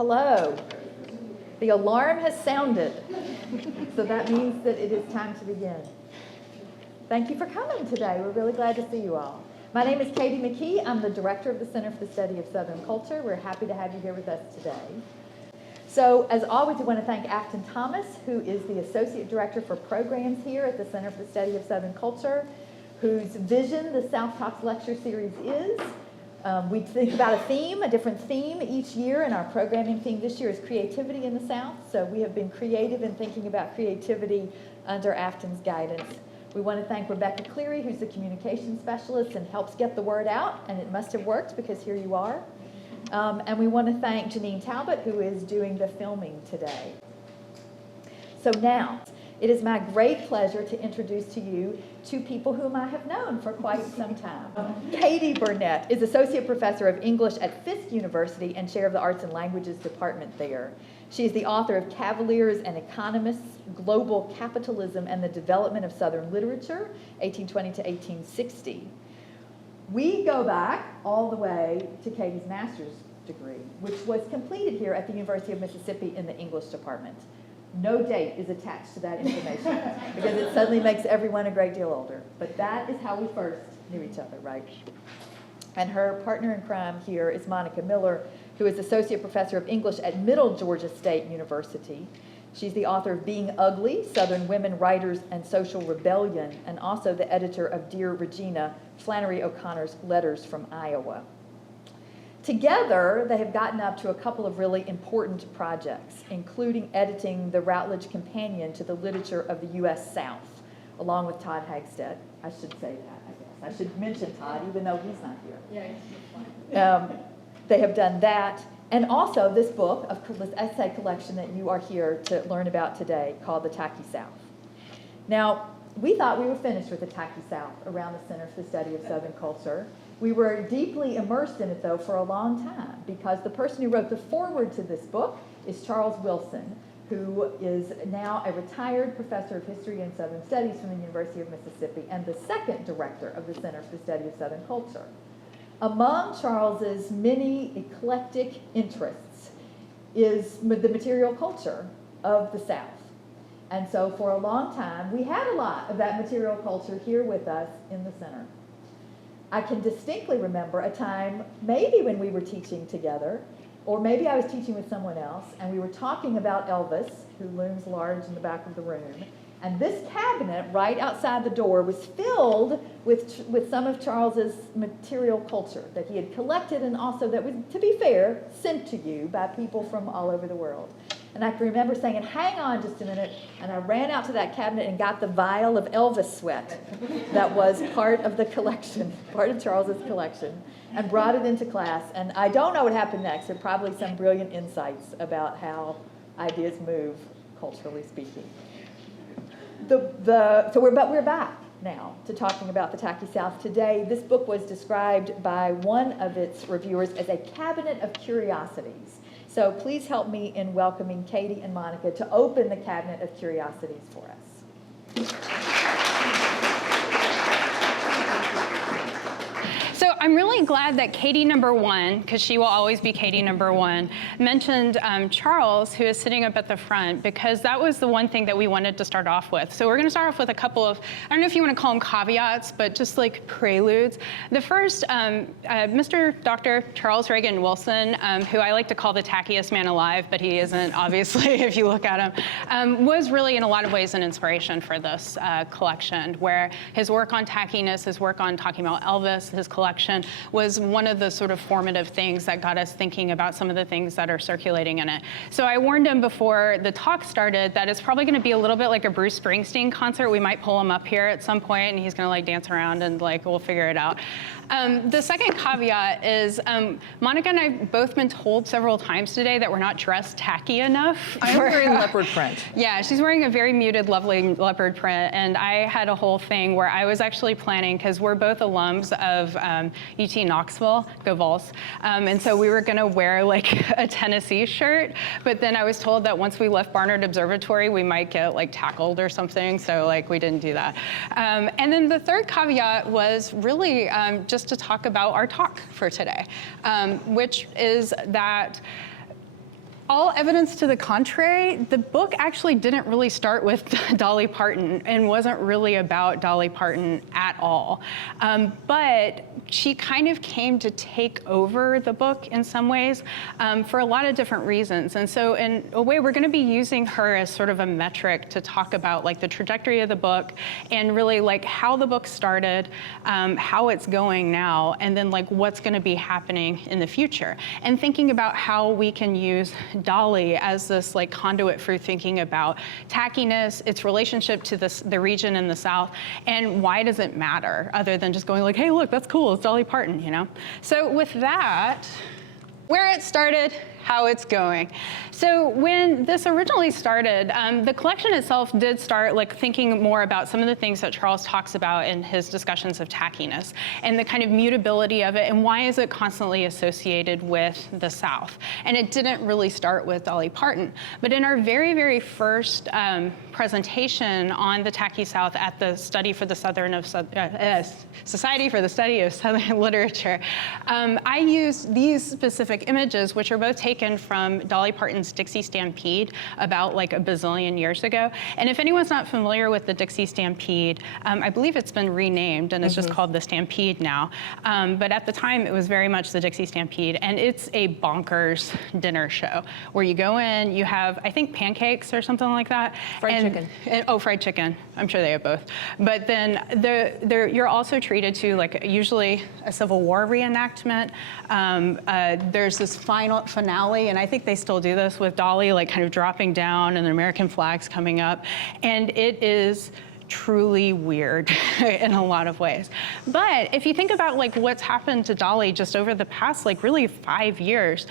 Hello. The alarm has sounded, so that means that it is time to begin. Thank you for coming today. We're really glad to see you all. My name is Katie McKee. I'm the director of the Center for the Study of Southern Culture. We're happy to have you here with us today. So, as always, we want to thank Afton Thomas, who is the Associate Director for Programs here at the Center for the Study of Southern Culture, whose vision the SouthTalks lecture series is. We think about a theme, a different theme each year, and our programming theme this year is creativity in the South. So we have been creative in thinking about creativity under Afton's guidance. We want to thank Rebecca Cleary, who's the communications specialist and helps get the word out, and it must have worked because here you are. And we want to thank Janine Talbot, who is doing the filming today. So now, it is my great pleasure to introduce to you two people whom I have known for quite some time. Katie Burnett is Associate Professor of English at Fisk University and Chair of the Arts and Languages Department there. She is the author of Cavaliers and Economists, Global Capitalism and the Development of Southern Literature, 1820 to 1860. We go back all the way to Katie's master's degree, which was completed here at the University of Mississippi in the English department. No date is attached to that information because it suddenly makes everyone a great deal older. But that is how we first knew each other, right? And her partner in crime here is Monica Miller, who is Associate Professor of English at Middle Georgia State University. She's the author of Being Ugly, Southern Women Writers and Social Rebellion, and also the editor of Dear Regina, Flannery O'Connor's Letters from Iowa. Together, they have gotten up to a couple of really important projects, including editing the Routledge Companion to the Literature of the U.S. South, along with Todd Hagstead. I should say that, I guess. I should mention Todd, even though he's not here. Yeah, he's fine. They have done that, and also this book, this essay collection that you are here to learn about today, called The Tacky South. Now, we thought we were finished with the Tacky South around the Center for the Study of Southern Culture. We were deeply immersed in it, though, for a long time, because the person who wrote the foreword to this book is Charles Wilson, who is now a retired professor of history and Southern studies from the University of Mississippi and the second director of the Center for the Study of Southern Culture. Among Charles's many eclectic interests is the material culture of the South. And so for a long time, we had a lot of that material culture here with us in the center. I can distinctly remember a time, maybe when we were teaching together, or maybe I was teaching with someone else, and we were talking about Elvis, who looms large in the back of the room, and this cabinet right outside the door was filled with some of Charles's material culture that he had collected, and also that was, to be fair, sent to you by people from all over the world. And I can remember saying, hang on just a minute, and I ran out to that cabinet and got the vial of Elvis sweat that was part of the collection, part of Charles's collection, and brought it into class. And I don't know what happened next. There are probably some brilliant insights about how ideas move, culturally speaking. But we're back now to talking about the Tacky South today. This book was described by one of its reviewers as a cabinet of curiosities. So please help me in welcoming Katie and Monica to open the cabinet of curiosities for us. So I'm really glad that Katie number one, because she will always be Katie number one, mentioned Charles, who is sitting up at the front, because that was the one thing that we wanted to start off with. So we're going to start off with a couple of, I don't know if you want to call them caveats, but just like preludes. The first, Mr. Dr. Charles Reagan Wilson, who I like to call the tackiest man alive, but he isn't, obviously, if you look at him, was really in a lot of ways an inspiration for this collection, where his work on tackiness, his work on talking about Elvis, his collection was one of the sort of formative things that got us thinking about some of the things that are circulating in it. So I warned him before the talk started that it's probably going to be a little bit like a Bruce Springsteen concert. We might pull him up here at some point, and he's going to like dance around, and like we'll figure it out. The second caveat is Monica and I have both been told several times today that we're not dressed tacky enough. I'm wearing leopard print. Yeah, she's wearing a very muted, lovely leopard print, and I had a whole thing where I was actually planning, because we're both alums of UT Knoxville, go Vols, and so we were going to wear like a Tennessee shirt, but then I was told that once we left Barnard Observatory, we might get like tackled or something, so like we didn't do that. And then the third caveat was really just to talk about our talk for today, which is that all evidence to the contrary, the book actually didn't really start with Dolly Parton and wasn't really about Dolly Parton at all. But she kind of came to take over the book in some ways for a lot of different reasons. And so in a way, we're going to be using her as sort of a metric to talk about like the trajectory of the book and really like how the book started, how it's going now, and then like what's going to be happening in the future. And thinking about how we can use Dolly as this like conduit for thinking about tackiness, its relationship to the region in the South, and why does it matter other than just going like, hey, look, that's cool, it's Dolly Parton, you know? So with that, where it started, how it's going. So when this originally started, the collection itself did start like thinking more about some of the things that Charles talks about in his discussions of tackiness and the kind of mutability of it and why is it constantly associated with the South. And it didn't really start with Dolly Parton. But in our very, very first presentation on the Tacky South at the Society for the Study of Southern Literature, I used these specific images, which are both taken from Dolly Parton's Dixie Stampede about like a bazillion years ago. And if anyone's not familiar with the Dixie Stampede, I believe it's been renamed and it's just called the Stampede now. But at the time, it was very much the Dixie Stampede. And it's a bonkers dinner show where you go in, you have, I think, pancakes or something like that. Fried chicken. Fried chicken. I'm sure they have both. But then you're also treated to like usually a Civil War reenactment. There's this finale, and I think they still do this with Dolly, like kind of dropping down and the American flags coming up. And it is truly weird in a lot of ways. But if you think about like what's happened to Dolly just over the past like really 5 years,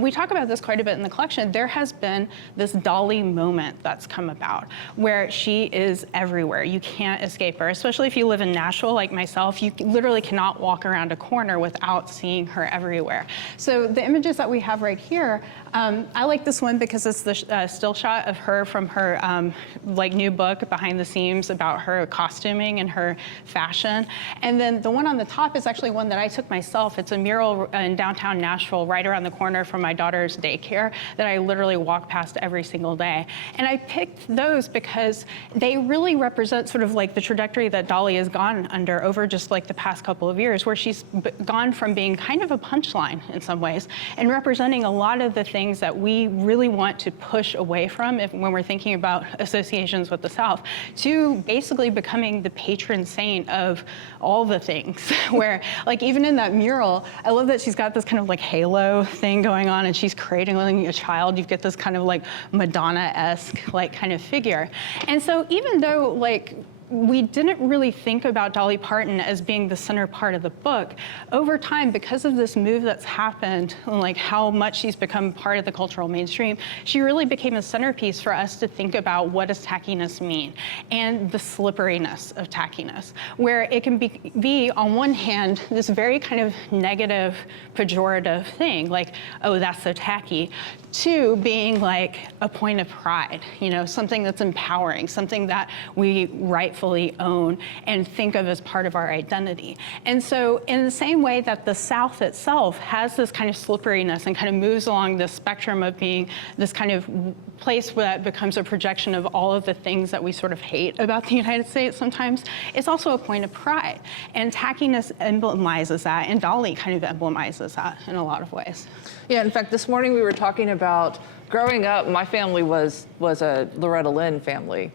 we talk about this quite a bit in the collection. There has been this Dolly moment that's come about where she is everywhere. You can't escape her, especially if you live in Nashville like myself. You literally cannot walk around a corner without seeing her everywhere. So the images that we have right here, I like this one because it's the still shot of her from her like new book, Behind the Seams, about her costuming and her fashion. And then the one on the top is actually one that I took myself. It's a mural in downtown Nashville, right around the corner from my daughter's daycare, that I literally walk past every single day. And I picked those because they really represent sort of like the trajectory that Dolly has gone under over just like the past couple of years, where she's gone from being kind of a punchline in some ways and representing a lot of the things that we really want to push away from when we're thinking about associations with the South, to basically becoming the patron saint of all the things. Where like even in that mural, I love that she's got this kind of like halo thing going on and she's cradling a child. You get this kind of like Madonna-esque like kind of figure. And so even though like we didn't really think about Dolly Parton as being the center part of the book, over time, because of this move that's happened, like how much she's become part of the cultural mainstream, she really became a centerpiece for us to think about what does tackiness mean, and the slipperiness of tackiness, where it can be on one hand, this very kind of negative, pejorative thing, like, oh, that's so tacky, to being like a point of pride, you know, something that's empowering, something that we rightfully own and think of as part of our identity. And so in the same way that the South itself has this kind of slipperiness and kind of moves along this spectrum of being this kind of place where that becomes a projection of all of the things that we sort of hate about the United States sometimes, it's also a point of pride. And tackiness emblemizes that, and Dolly kind of emblemizes that in a lot of ways. Yeah, in fact, this morning we were talking about growing up. My family was a Loretta Lynn family.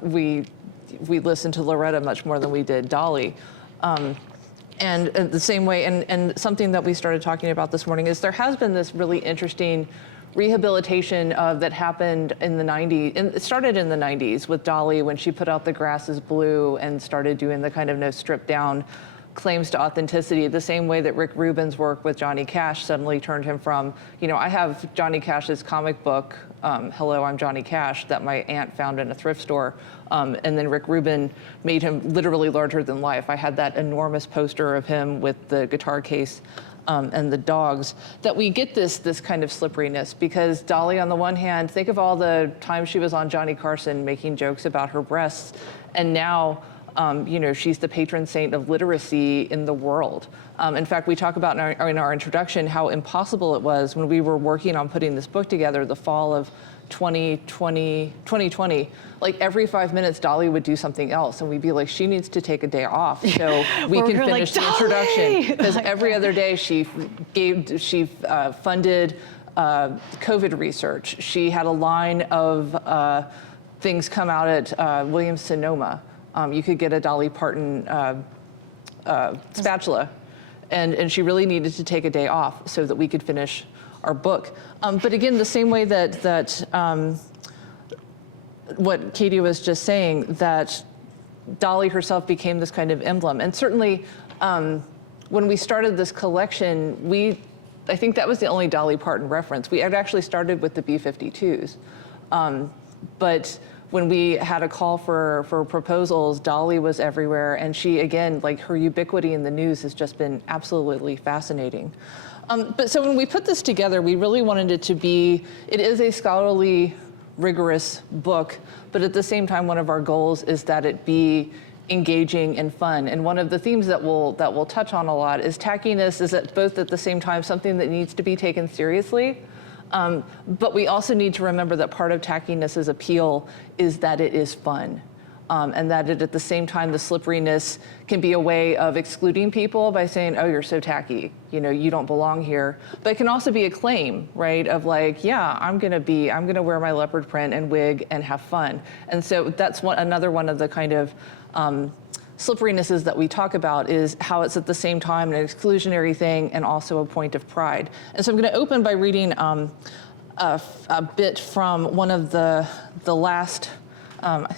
We listened to Loretta much more than we did Dolly. And the same way, and something that we started talking about this morning is there has been this really interesting rehabilitation that happened in the 90s, and it started in the 90s with Dolly when she put out The Grass is Blue and started doing the kind of no stripped down claims to authenticity, the same way that Rick Rubin's work with Johnny Cash suddenly turned him from, you know, I have Johnny Cash's comic book, Hello, I'm Johnny Cash, that my aunt found in a thrift store. And then Rick Rubin made him literally larger than life. I had that enormous poster of him with the guitar case and the dogs, that we get this kind of slipperiness, because Dolly, on the one hand, think of all the times she was on Johnny Carson making jokes about her breasts, and now She's the patron saint of literacy in the world. In fact, we talk about in our introduction how impossible it was when we were working on putting this book together, the fall of 2020, like every 5 minutes, Dolly would do something else, and we'd be like, she needs to take a day off so we can finish the introduction. Because every other day she funded COVID research. She had a line of things come out at Williams-Sonoma. You could get a Dolly Parton spatula, and she really needed to take a day off so that we could finish our book. But again, the same way that what Katie was just saying, that Dolly herself became this kind of emblem. And certainly when we started this collection, I think that was the only Dolly Parton reference. We had actually started with the B-52s. But when we had a call for proposals, Dolly was everywhere. And she, again, like her ubiquity in the news has just been absolutely fascinating. But so when we put this together, we really wanted it to be, it is a scholarly, rigorous book, but at the same time, one of our goals is that it be engaging and fun. And one of the themes that we'll touch on a lot is tackiness is both at the same time something that needs to be taken seriously, but we also need to remember that part of tackiness's appeal is that it is fun. And that at the same time, the slipperiness can be a way of excluding people by saying, oh, you're so tacky, you don't belong here. But it can also be a claim, right, of like, yeah, I'm gonna wear my leopard print and wig and have fun. And so that's another one of the kind of slipperinesses that we talk about, is how it's at the same time an exclusionary thing and also a point of pride. And so I'm gonna open by reading a bit from one of the last,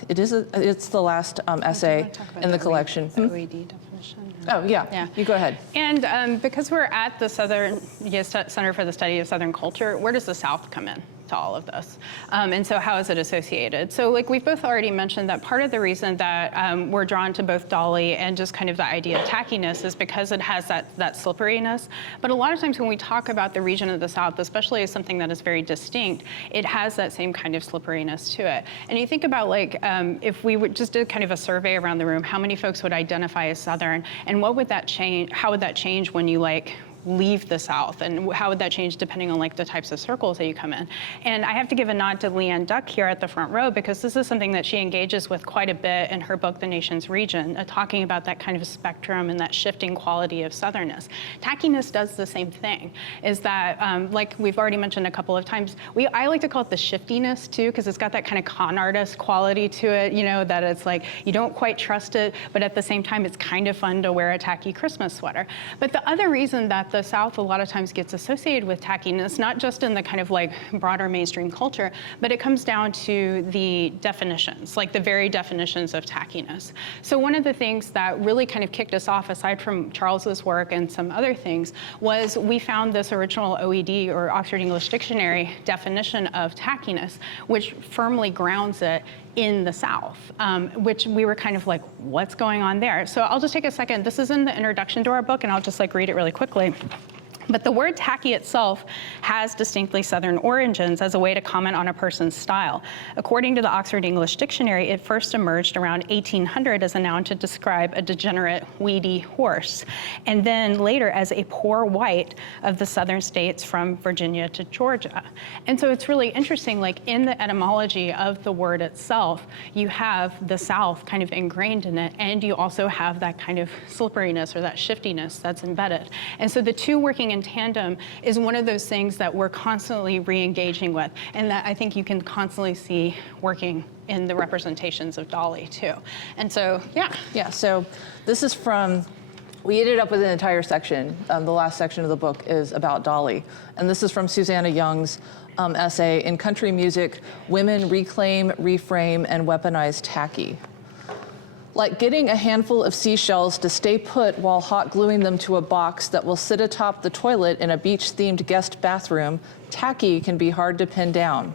it's the last essay in the collection. The OED definition. Oh, yeah, you go ahead. And because we're at the Center for the Study of Southern Culture, where does the South come in to all of this? And so how is it associated? So like we've both already mentioned that part of the reason that we're drawn to both Dolly and just kind of the idea of tackiness is because it has that slipperiness. But a lot of times when we talk about the region of the South, especially as something that is very distinct, it has that same kind of slipperiness to it. And you think about like, if we would just do kind of a survey around the room, how many folks would identify as Southern, and what would that change, how would that change when you like leave the South, and how would that change depending on like the types of circles that you come in? And I have to give a nod to Leanne Duck here at the front row, because this is something that she engages with quite a bit in her book, The Nation's Region, talking about that kind of spectrum and that shifting quality of Southernness. Tackiness does the same thing, is that, like we've already mentioned a couple of times, I like to call it the shiftiness too, because it's got that kind of con artist quality to it, that it's like, you don't quite trust it, but at the same time, it's kind of fun to wear a tacky Christmas sweater. But the other reason that the South a lot of times gets associated with tackiness, not just in the kind of like broader mainstream culture, but it comes down to the definitions, like the very definitions of tackiness. So one of the things that really kind of kicked us off, aside from Charles's work and some other things, was we found this original OED, or Oxford English Dictionary, definition of tackiness, which firmly grounds it in the South, which we were kind of like, what's going on there? So I'll just take a second. This is in the introduction to our book, and I'll just like read it really quickly. But the word tacky itself has distinctly Southern origins as a way to comment on a person's style. According to the Oxford English Dictionary, it first emerged around 1800 as a noun to describe a degenerate, weedy horse, and then later as a poor white of the Southern states from Virginia to Georgia. And so it's really interesting, like in the etymology of the word itself, you have the South kind of ingrained in it, and you also have that kind of slipperiness or that shiftiness that's embedded. And so the two working in tandem is one of those things that we're constantly re-engaging with, and that I think you can constantly see working in the representations of Dolly too. And so, yeah. So this is from, we ended up with an entire section. The last section of the book is about Dolly. And this is from Susanna Young's essay, In Country Music, Women Reclaim, Reframe, and Weaponize Tacky. Like getting a handful of seashells to stay put while hot gluing them to a box that will sit atop the toilet in a beach-themed guest bathroom, tacky can be hard to pin down.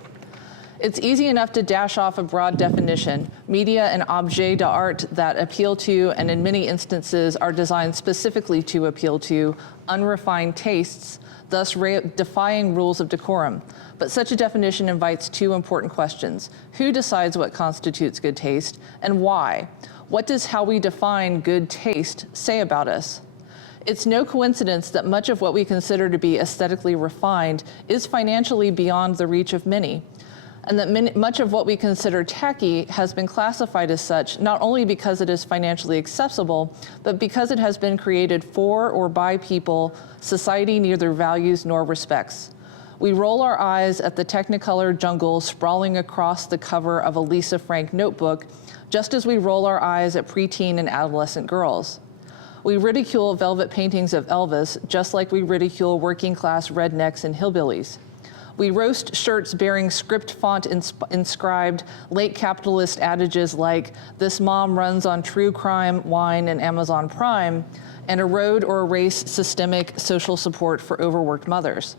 It's easy enough to dash off a broad definition, media and objets d'art that appeal to, and in many instances are designed specifically to appeal to, unrefined tastes thus defying rules of decorum. But such a definition invites two important questions. Who decides what constitutes good taste, and why? What does how we define good taste say about us? It's no coincidence that much of what we consider to be aesthetically refined is financially beyond the reach of many, and that much of what we consider tacky has been classified as such not only because it is financially accessible, but because it has been created for or by people society neither values nor respects. We roll our eyes at the Technicolor jungle sprawling across the cover of a Lisa Frank notebook, just as we roll our eyes at preteen and adolescent girls. We ridicule velvet paintings of Elvis, just like we ridicule working-class rednecks and hillbillies. We roast shirts bearing script font inscribed late capitalist adages like, "This mom runs on true crime, wine, and Amazon Prime," and erode or erase systemic social support for overworked mothers.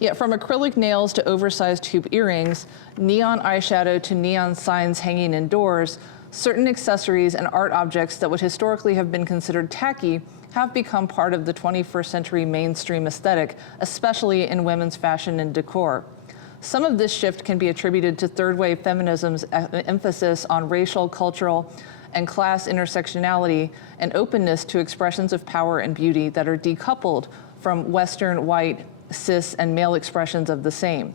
Yet from acrylic nails to oversized hoop earrings, neon eyeshadow to neon signs hanging indoors, certain accessories and art objects that would historically have been considered tacky have become part of the 21st century mainstream aesthetic, especially in women's fashion and decor. Some of this shift can be attributed to third wave feminism's emphasis on racial, cultural, and class intersectionality and openness to expressions of power and beauty that are decoupled from Western, white, cis, and male expressions of the same.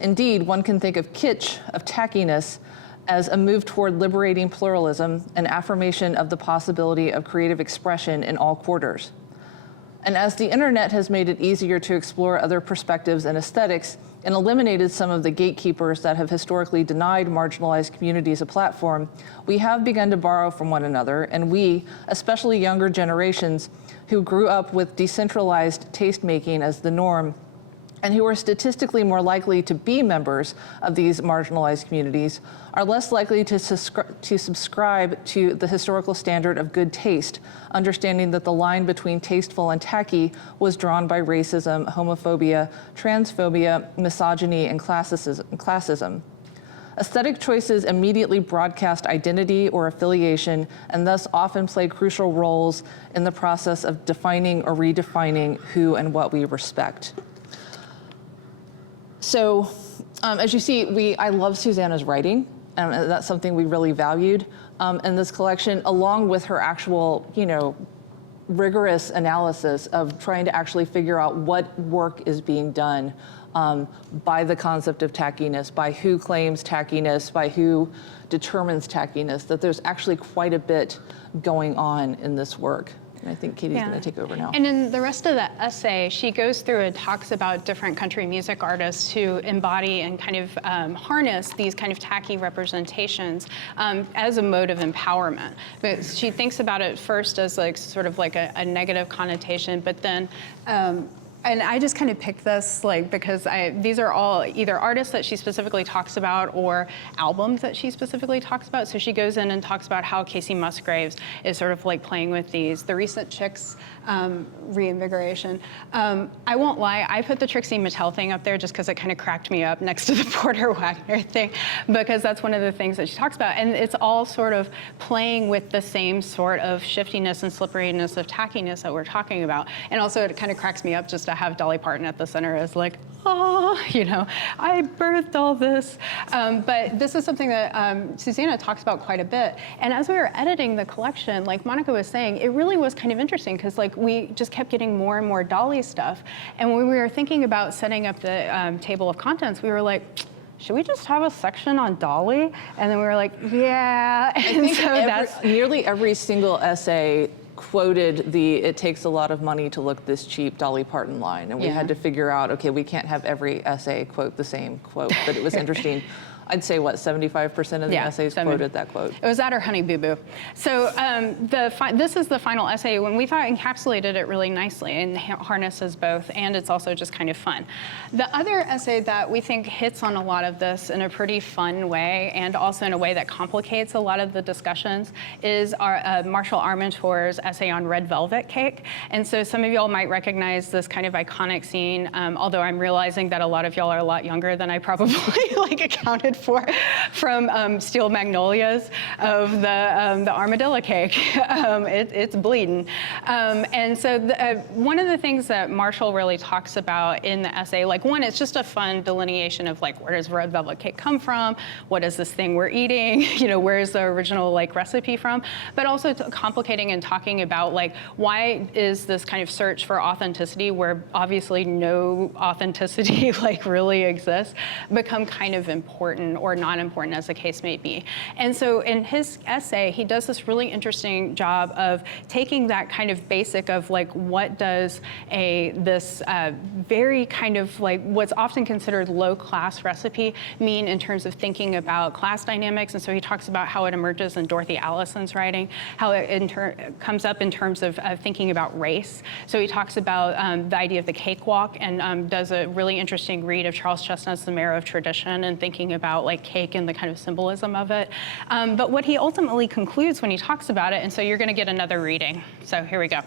Indeed, one can think of kitsch, of tackiness, as a move toward liberating pluralism, an affirmation of the possibility of creative expression in all quarters. And as the internet has made it easier to explore other perspectives and aesthetics and eliminated some of the gatekeepers that have historically denied marginalized communities a platform, we have begun to borrow from one another, and we, especially younger generations who grew up with decentralized taste-making as the norm, and who are statistically more likely to be members of these marginalized communities, are less likely to subscribe to the historical standard of good taste, understanding that the line between tasteful and tacky was drawn by racism, homophobia, transphobia, misogyny, and classism. Aesthetic choices immediately broadcast identity or affiliation, and thus often play crucial roles in the process of defining or redefining who and what we respect. So, as you see, I love Susanna's writing, and that's something we really valued in this collection, along with her actual, rigorous analysis of trying to actually figure out what work is being done by the concept of tackiness, by who claims tackiness, by who determines tackiness, that there's actually quite a bit going on in this work. And I think Katie's going to take over now. And in the rest of the essay, she goes through and talks about different country music artists who embody and kind of harness these kind of tacky representations as a mode of empowerment. But she thinks about it first as sort of like a negative connotation, but then and I just kind of picked this because these are all either artists that she specifically talks about or albums that she specifically talks about. So she goes in and talks about how Casey Musgraves is sort of playing with these. The recent Chicks reinvigoration. I won't lie, I put the Trixie Mattel thing up there just because it kind of cracked me up next to the Porter Wagner thing, because that's one of the things that she talks about. And it's all sort of playing with the same sort of shiftiness and slipperiness of tackiness that we're talking about. And also it kind of cracks me up just to have Dolly Parton at the center as I birthed all this. But this is something that Susanna talks about quite a bit. And as we were editing the collection, like Monica was saying, it really was kind of interesting because we just kept getting more and more Dolly stuff. And when we were thinking about setting up the table of contents, we were like, should we just have a section on Dolly? And then we were like, yeah. I think nearly every single essay quoted the "it takes a lot of money to look this cheap" Dolly Parton line, and we had to figure out, okay, we can't have every essay quote the same quote, but it was interesting. I'd say, 75% of the essays quoted that quote. It was at her Honey Boo Boo. So this is the final essay when we thought encapsulated it really nicely and harnesses both, and it's also just kind of fun. The other essay that we think hits on a lot of this in a pretty fun way, and also in a way that complicates a lot of the discussions, is our Marshall Armentour's essay on Red Velvet Cake. And so some of y'all might recognize this kind of iconic scene, although I'm realizing that a lot of y'all are a lot younger than I probably accounted from steel magnolias of the armadillo cake. It's bleeding. And so one of the things that Marshall really talks about in the essay, like one, it's just a fun delineation of like, where does red velvet cake come from? What is this thing we're eating? Where is the original like recipe from? But also complicating and talking about like, why is this kind of search for authenticity, where obviously no authenticity like really exists, become kind of important or non-important, as the case may be. And so in his essay, he does this really interesting job of taking that kind of basic of like, what does this very kind of like what's often considered low class recipe mean in terms of thinking about class dynamics. And so he talks about how it emerges in Dorothy Allison's writing, how it comes up in terms of thinking about race. So he talks about the idea of the cakewalk, and does a really interesting read of Charles Chestnut's The Marrow of Tradition, and thinking about like cake and the kind of symbolism of it. But what he ultimately concludes when he talks about it, and so you're going to get another reading. So here we go.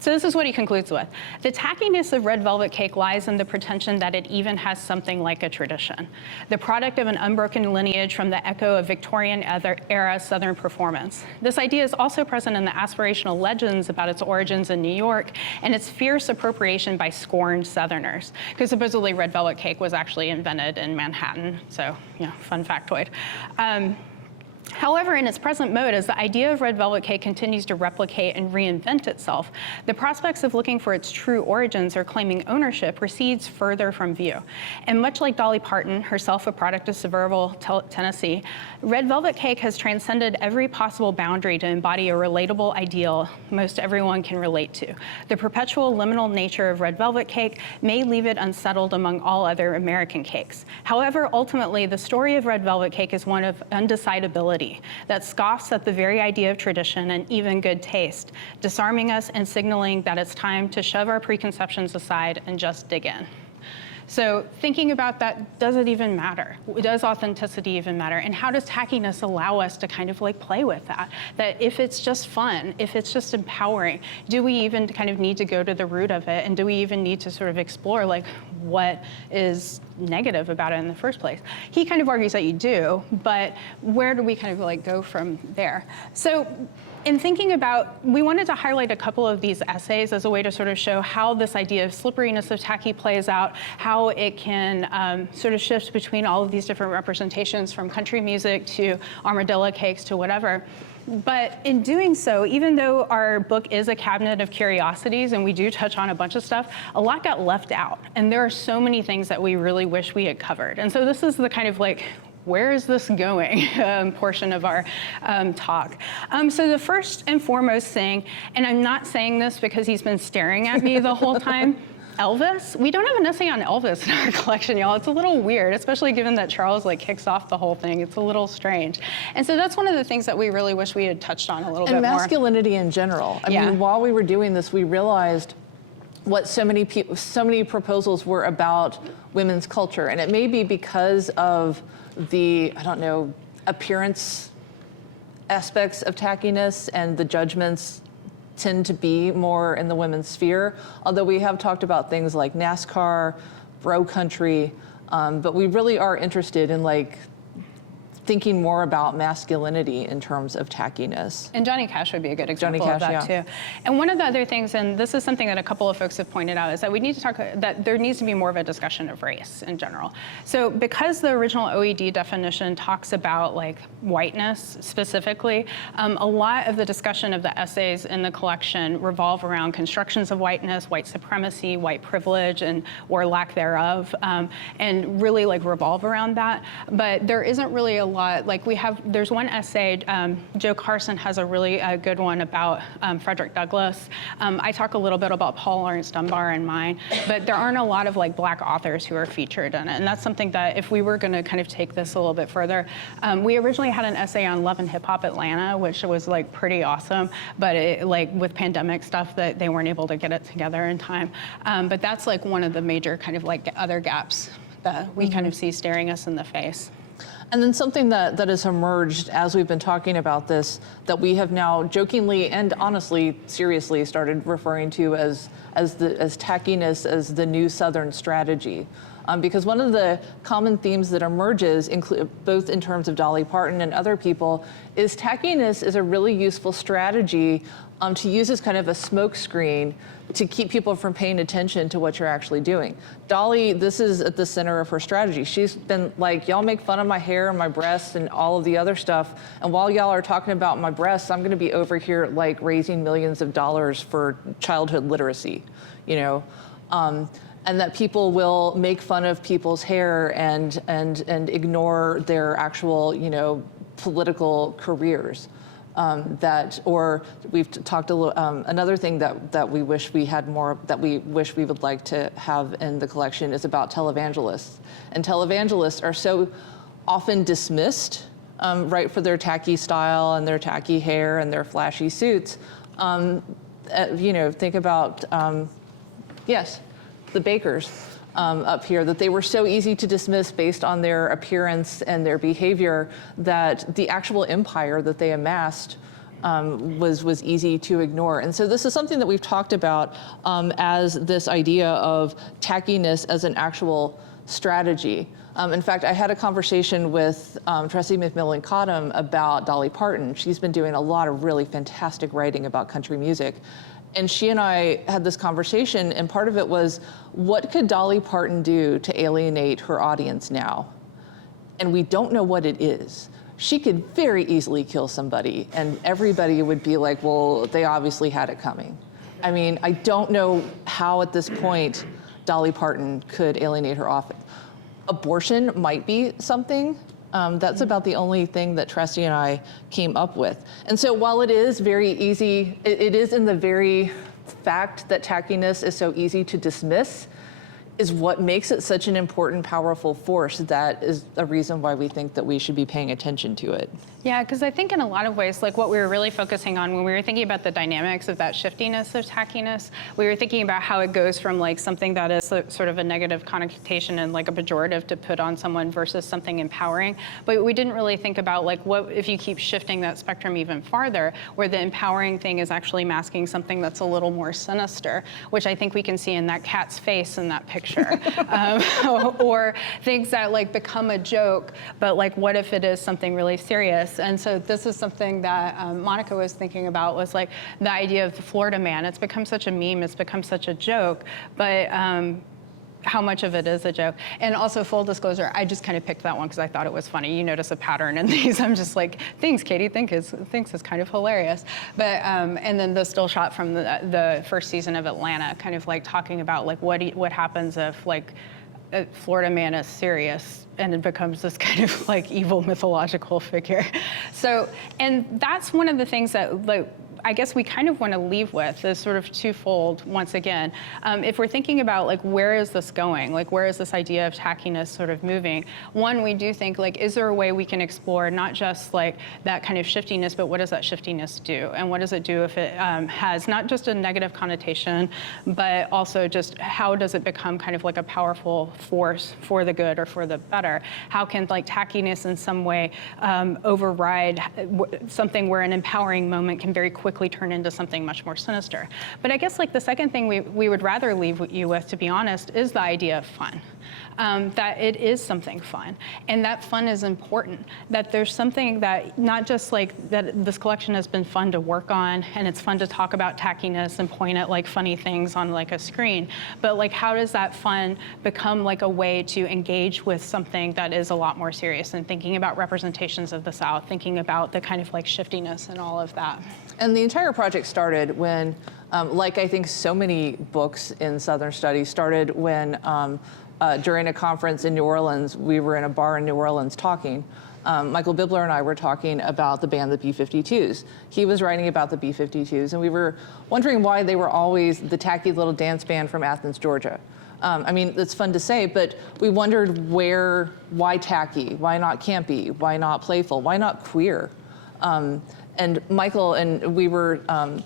So this is what he concludes with. The tackiness of red velvet cake lies in the pretension that it even has something like a tradition, the product of an unbroken lineage from the echo of Victorian-era Southern performance. This idea is also present in the aspirational legends about its origins in New York and its fierce appropriation by scorned Southerners, because supposedly red velvet cake was actually invented in Manhattan. So, fun factoid. However, in its present mode, as the idea of red velvet cake continues to replicate and reinvent itself, the prospects of looking for its true origins or claiming ownership recedes further from view. And much like Dolly Parton, herself a product of suburban Tennessee, red velvet cake has transcended every possible boundary to embody a relatable ideal most everyone can relate to. The perpetual liminal nature of red velvet cake may leave it unsettled among all other American cakes. However, ultimately, the story of red velvet cake is one of undecidability that scoffs at the very idea of tradition and even good taste, disarming us and signaling that it's time to shove our preconceptions aside and just dig in. So thinking about that, does it even matter? Does authenticity even matter? And how does tackiness allow us to kind of like play with that? That if it's just fun, if it's just empowering, do we even kind of need to go to the root of it? And do we even need to sort of explore like what is negative about it in the first place? He kind of argues that you do, but where do we kind of like go from there? So in thinking about, we wanted to highlight a couple of these essays as a way to sort of show how this idea of slipperiness of tacky plays out, how it can sort of shift between all of these different representations, from country music to armadillo cakes to whatever. But in doing so, even though our book is a cabinet of curiosities and we do touch on a bunch of stuff, a lot got left out. And there are so many things that we really wish we had covered. And so this is the kind of like, where is this going portion of our talk. So the first and foremost thing, and I'm not saying this because he's been staring at me the whole time, Elvis. We don't have an essay on Elvis in our collection, y'all. It's a little weird, especially given that Charles like kicks off the whole thing. It's a little strange. And so that's one of the things that we really wish we had touched on a little bit more. And masculinity in general. I mean, while we were doing this, we realized what so many proposals were about women's culture. And it may be because of the, I don't know, appearance aspects of tackiness, and the judgments tend to be more in the women's sphere. Although we have talked about things like NASCAR, bro country, but we really are interested in like thinking more about masculinity in terms of tackiness. And Johnny Cash would be a good example of that too. And one of the other things, and this is something that a couple of folks have pointed out, is that we need to talk, that there needs to be more of a discussion of race in general. So because the original OED definition talks about like whiteness specifically, a lot of the discussion of the essays in the collection revolve around constructions of whiteness, white supremacy, white privilege, and or lack thereof, and really like revolve around that. But there isn't really a lot, like there's one essay, Joe Carson has a really good one about Frederick Douglass. I talk a little bit about Paul Laurence Dunbar in mine, but there aren't a lot of like Black authors who are featured in it. And that's something that if we were gonna kind of take this a little bit further, we originally had an essay on Love and Hip Hop Atlanta, which was like pretty awesome, but it, like with pandemic stuff, that they weren't able to get it together in time. But that's like one of the major kind of like other gaps that we kind of see staring us in the face. And then something that has emerged as we've been talking about this, that we have now jokingly and honestly, seriously started referring to as tackiness as the new Southern strategy. Because one of the common themes that emerges, both in terms of Dolly Parton and other people, is tackiness is a really useful strategy to use as kind of a smoke screen to keep people from paying attention to what you're actually doing. Dolly, this is at the center of her strategy. She's been like, y'all make fun of my hair and my breasts and all of the other stuff, and while y'all are talking about my breasts, I'm gonna be over here like raising millions of dollars for childhood literacy, you know? And that people will make fun of people's hair and ignore their actual, you know, political careers. Or we've talked a little, another thing that we wish we had more, that we wish we would like to have in the collection is about televangelists. And televangelists are so often dismissed, right, for their tacky style and their tacky hair and their flashy suits. You know, think about, yes, the bakers up here, that they were so easy to dismiss based on their appearance and their behavior that the actual empire that they amassed was easy to ignore. And so this is something that we've talked about as this idea of tackiness as an actual strategy. In fact, I had a conversation with Tressie McMillan Cottom about Dolly Parton. She's been doing a lot of really fantastic writing about country music. And she and I had this conversation, and part of it was, what could Dolly Parton do to alienate her audience now? And we don't know what it is. She could very easily kill somebody, and everybody would be like, well, they obviously had it coming. I mean, I don't know how at this point Dolly Parton could alienate her audience. Abortion might be something. That's about the only thing that Tressie and I came up with. And so while it is very easy, it is in the very fact that tackiness is so easy to dismiss, is what makes it such an important, powerful force. That is a reason why we think that we should be paying attention to it. Yeah, because I think in a lot of ways, like what we were really focusing on when we were thinking about the dynamics of that shiftiness of tackiness, we were thinking about how it goes from like something that is sort of a negative connotation and like a pejorative to put on someone versus something empowering. But we didn't really think about like what if you keep shifting that spectrum even farther, where the empowering thing is actually masking something that's a little more sinister, which I think we can see in that cat's face in that picture. Or things that like become a joke, but like what if it is something really serious? And so this is something that Monica was thinking about, was like the idea of the Florida man. It's become such a meme, it's become such a joke, but how much of it is a joke? And also, full disclosure, I just kind of picked that one because I thought it was funny. You notice a pattern in these. I'm just like, thanks, Katie thinks is kind of hilarious. But and then the still shot from the first season of Atlanta, kind of like talking about like what happens if like a Florida man is serious and it becomes this kind of like evil mythological figure. So, and that's one of the things that like, I guess we kind of want to leave with is sort of twofold once again. If we're thinking about like, where is this going? Like, where is this idea of tackiness sort of moving? One, we do think like, is there a way we can explore not just like that kind of shiftiness, but what does that shiftiness do? And what does it do if it has not just a negative connotation, but also just how does it become kind of like a powerful force for the good or for the better? How can like tackiness in some way override something where an empowering moment can very quickly turn into something much more sinister? But I guess like the second thing we would rather leave you with, to be honest, is the idea of fun. That it is something fun, and that fun is important. That there's something that not just like that this collection has been fun to work on, and it's fun to talk about tackiness and point at like funny things on like a screen, but like how does that fun become like a way to engage with something that is a lot more serious, and thinking about representations of the South, thinking about the kind of like shiftiness and all of that. And the entire project started when, like I think so many books in Southern Studies, started when during a conference in New Orleans, we were in a bar in New Orleans talking. Michael Bibler and I were talking about the band, the B-52s. He was writing about the B-52s, and we were wondering why they were always the tacky little dance band from Athens, Georgia. I mean, it's fun to say, but we wondered why tacky? Why not campy? Why not playful? Why not queer? And Michael and we were,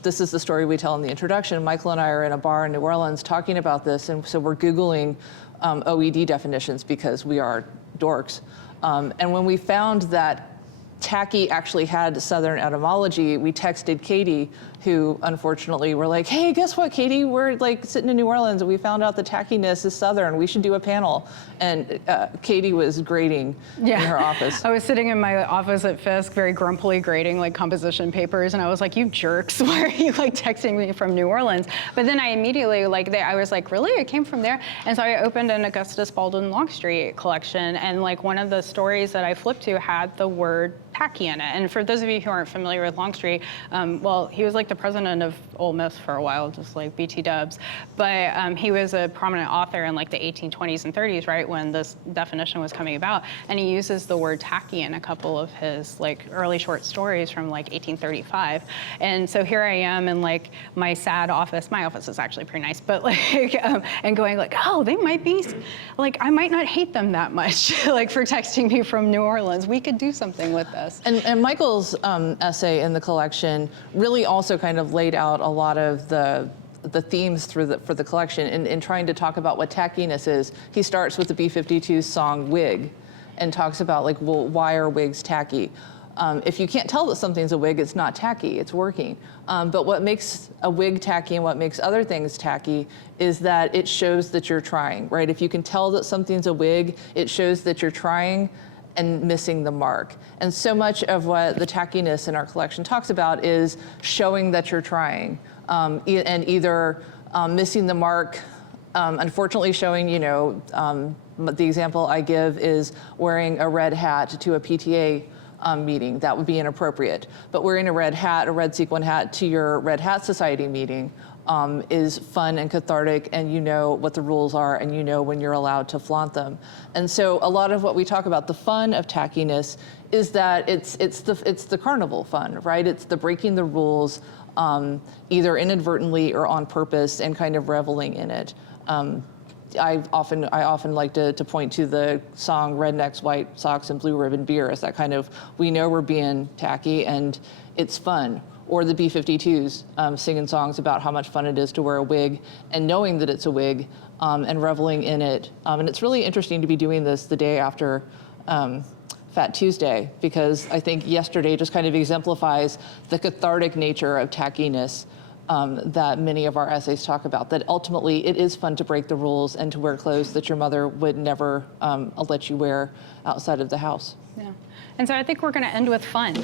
this is the story we tell in the introduction, Michael and I are in a bar in New Orleans talking about this, and so we're Googling OED definitions because we are dorks. And when we found that tacky actually had Southern etymology, we texted Katie, who unfortunately were like, hey, guess what, Katie? We're like sitting in New Orleans and we found out the tackiness is Southern. We should do a panel. And Katie was grading in her office. I was sitting in my office at Fisk, very grumpily grading like composition papers, and I was like, you jerks, why are you like texting me from New Orleans? But then I immediately, I was like, really? It came from there? And so I opened an Augustus Baldwin Longstreet collection, and like one of the stories that I flipped to had the word tacky in it. And for those of you who aren't familiar with Longstreet, well, he was like the president of Ole Miss for a while, just like BT Dubs. But he was a prominent author in like the 1820s and 30s, right, when this definition was coming about. And he uses the word tacky in a couple of his like early short stories from like 1835. And so here I am in like my sad office. My office is actually pretty nice, but like, and going like, oh, they might be, like, I might not hate them that much, like for texting me from New Orleans. We could do something with this. And Michael's essay in the collection really also kind of laid out a lot of the themes for the collection in trying to talk about what tackiness is. He starts with the B-52's song Wig and talks about like, well, why are wigs tacky? If you can't tell that something's a wig, it's not tacky, it's working. But what makes a wig tacky and what makes other things tacky is that it shows that you're trying, right? If you can tell that something's a wig, it shows that you're trying and missing the mark. And so much of what the tackiness in our collection talks about is showing that you're trying, and either missing the mark, unfortunately showing, you know, the example I give is wearing a red hat to a PTA meeting. That would be inappropriate. But wearing a red hat, a red sequin hat to your Red Hat Society meeting is fun and cathartic, and you know what the rules are, and you know when you're allowed to flaunt them. And so a lot of what we talk about, the fun of tackiness, is that it's the carnival fun, right? It's the breaking the rules, either inadvertently or on purpose, and kind of reveling in it. I often like to point to the song Rednecks, White Socks, and Blue Ribbon Beer as that kind of, we know we're being tacky and it's fun. Or the B-52s singing songs about how much fun it is to wear a wig and knowing that it's a wig and reveling in it. And it's really interesting to be doing this the day after Fat Tuesday, because I think yesterday just kind of exemplifies the cathartic nature of tackiness that many of our essays talk about, that ultimately it is fun to break the rules and to wear clothes that your mother would never let you wear outside of the house. Yeah. And so I think we're going to end with fun.